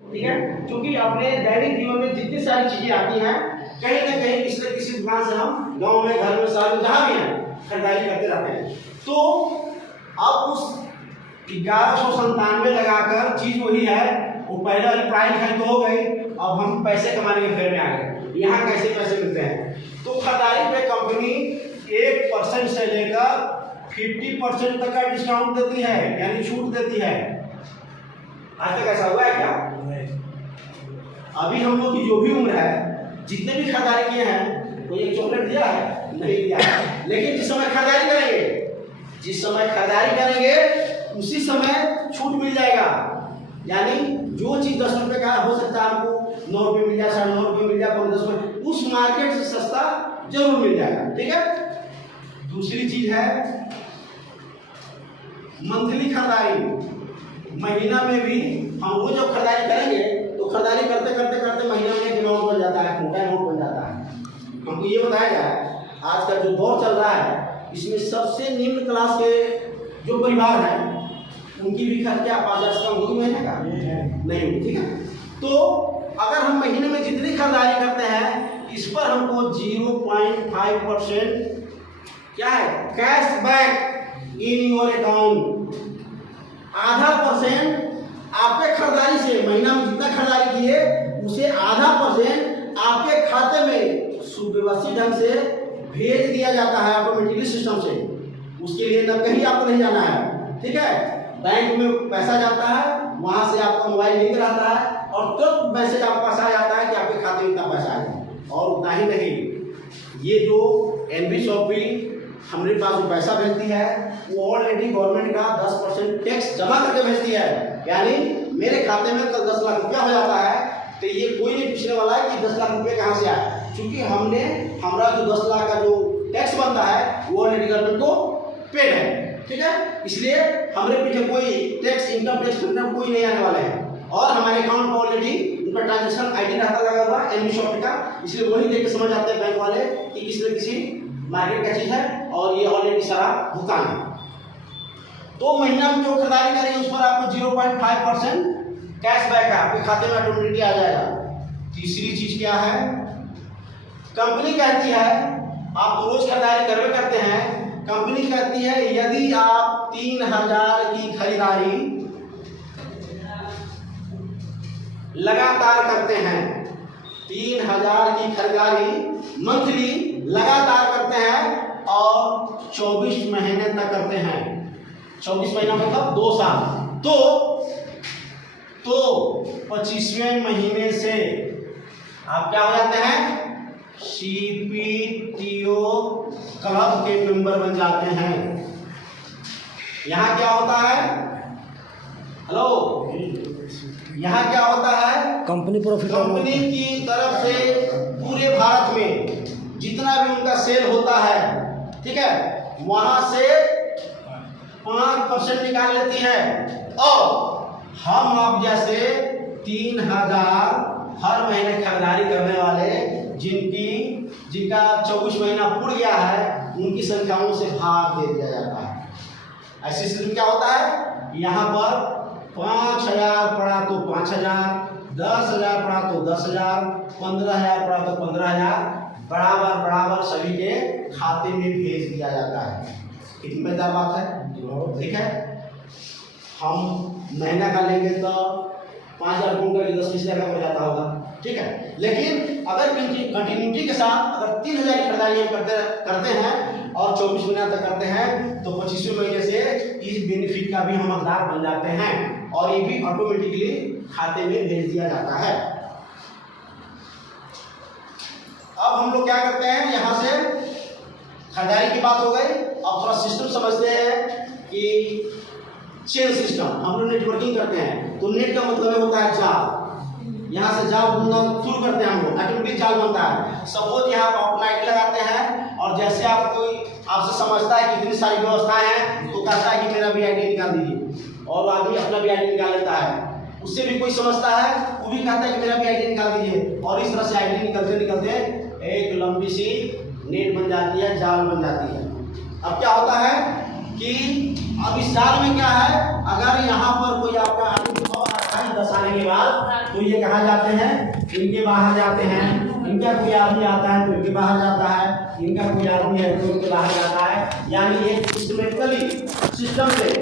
ठीक है, क्योंकि अपने दैनिक जीवन में जितनी सारी चीजें आती हैं कहीं ना कहीं किसी न किसी दुकान से हम गांव में, घर में, शहर में, जहाँ भी हैं खरीदारी करते रहते हैं। तो अब उस 1197 लगाकर चीज वही है, वो पहले वाली पढ़ाई लिखाई तो हो गई, अब हम पैसे कमाने के फेर में आ गए। यहाँ कैसे पैसे मिलते हैं? तो खरीदारी पे कंपनी 1% से लेकर 50% तक का डिस्काउंट देती है, यानी छूट देती है। आज तक ऐसा हुआ है क्या? अभी हम लोग की जो भी उम्र है, जितने भी खरीदारी किए हैं, कोई एक चॉकलेट दिया है? नहीं दिया है। लेकिन जिस समय खरीदारी करेंगे उसी समय छूट मिल जाएगा। यानी जो चीज 10 रुपए का हो सकता है आपको 9 रुपये मिल जाए, 9.5 रुपये मिल जाए, 10 रुपये, उस मार्केट से सस्ता जरूर मिल जाएगा। ठीक है। दूसरी चीज है मंथली खरीदारी। महीना में भी हम वो जब खरीदारी करेंगे तो खरीदारी करते करते करते महीना में एक अमाउंट बन जाता है, मोटा अमाउंट बन जाता है। हमको ये बताया जाए आज का जो दौर चल रहा है इसमें सबसे निम्न क्लास के जो परिवार है उनकी भी खर्चा 5,000 से कम होगी महीने का? नहीं होगी। ठीक है। तो अगर हम महीने में जितनी खरीदारी करते हैं इस पर हमको 0.5% क्या है, cash back in your account. आधा % आपके खरीदारी से, महीना में जितना खरीदारी किए उसे आधा % आपके खाते में सुव्यवस्थित ढंग से भेज दिया जाता है ऑटोमेटिकली सिस्टम से। उसके लिए न कहीं आपको नहीं जाना है। ठीक है। बैंक में पैसा जाता है, वहां से आपका मोबाइल लिंक रहता है और तुरंत मैसेज आपके पास आ जाता है कि आपके खाते में इतना पैसा आया। और उतना ही नहीं, ये जो NB शॉपिंग हमारे पास जो पैसा भेजती है वो ऑलरेडी गवर्नमेंट का 10% टैक्स जमा करके भेजती है। यानी मेरे खाते में कल 10 लाख रुपया हो जाता है तो ये कोई नहीं पूछने वाला है कि 10 लाख रुपये कहाँ से आए, क्योंकि हमारा जो 10 लाख का जो टैक्स बनता है वो ऑलरेडी गवर्नमेंट को पेड है। ठीक है। इसलिए हमारे पीछे कोई टैक्स, इनकम टैक्स कोई नहीं आने वाले हैं। और हमारे अकाउंट में ऑलरेडी उनका ट्रांजेक्शन ID रहता लगा हुआ NB शॉपिंग का, इसलिए वही देख के समझ आते हैं बैंक वाले कि किसी न किसी मार्केट का चीज है और ये ऑलरेडी सारा भुगतान है। तो महीना में जो खरीदारी करेंगे उस पर आपको 0.5% कैशबैक है, आपके खाते में ऑटोमेटिकली आ जाएगा। तीसरी चीज क्या है? कंपनी कहती है, आप तो रोज खरीदारी करते हैं, कंपनी कहती है यदि आप 3000 की खरीदारी लगातार करते हैं, 3000 की खरीदारी मंथली लगातार करते हैं और 24 महीने तक करते हैं, 24 महीना मतलब 2 साल, तो 25वें महीने से आप क्या हो जाते हैं? CPTO क्लब के मेंबर बन जाते हैं। यहाँ क्या होता है? हेलो, यहाँ क्या होता है? कंपनी की तरफ से पूरे भारत में जितना भी उनका सेल होता है, ठीक है, वहां से 5% निकाल लेती है और हम आप जैसे 3000 हर महीने खरीदारी करने वाले जिनका 24 महीना पूर्ण गया है उनकी संख्याओं से भाग दे दिया जाता है। ऐसी स्थिति क्या होता है? यहाँ पर 5000 पड़ा तो 5000, 10,000 पड़ा तो 10,000, 15,000 पड़ा तो 15,000, बराबर सभी के खाते में भेज दिया जाता है। कितनी मजेदार बात है। ठीक है। हम महीना का लेंगे तो 5,000 का 10-20 लाख का हो जाता होगा। ठीक है। लेकिन अगर कंटिन्यूटी के साथ अगर 3,000 की खरीदारी हम करते हैं और 24 महीना तक करते हैं तो 25वें महीने से इस बेनिफिट का भी हम हकदार बन जाते हैं और ये भी ऑटोमेटिकली खाते में भेज दिया जाता है। अब हम लोग क्या करते हैं, यहाँ से खरीदारी की बात हो गई। अब थोड़ा सिस्टम समझते हैं कि चेन सिस्टम, हम लोग नेटवर्किंग करते हैं तो नेट का मतलब होता है जाल। यहाँ से जाल बुनना शुरू करते हैं हम लोग, ऑटोमेटिक जाल बनता है। सपोज यहाँ पर अपना ID लगाते हैं और जैसे आप कोई आपसे समझता है कि इतनी सारी व्यवस्थाएं हैं तो कहता है कि मेरा भी ID निकाल दीजिए, और आदमी अपना भी ID निकाल लेता है। उससे भी कोई समझता है वो भी कहता है कि मेरा भी ID निकाल दीजिए, और इस तरह से ID निकलते निकलते एक लंबी सी नेट बन जाती है, जाल बन जाती है। अब क्या होता है कि अब इस जाल में क्या है, अगर यहाँ पर कोई आपका आदमी 10 आने के बाद तो ये कहाँ जाते हैं, इनके बाहर जाते हैं। इनका कोई आदमी आता है तो इनके बाहर जाता है, इनका कोई आदमी है तो इनके बाहर जाता है। यानी एक सिस्टमेटिकली सिस्टम से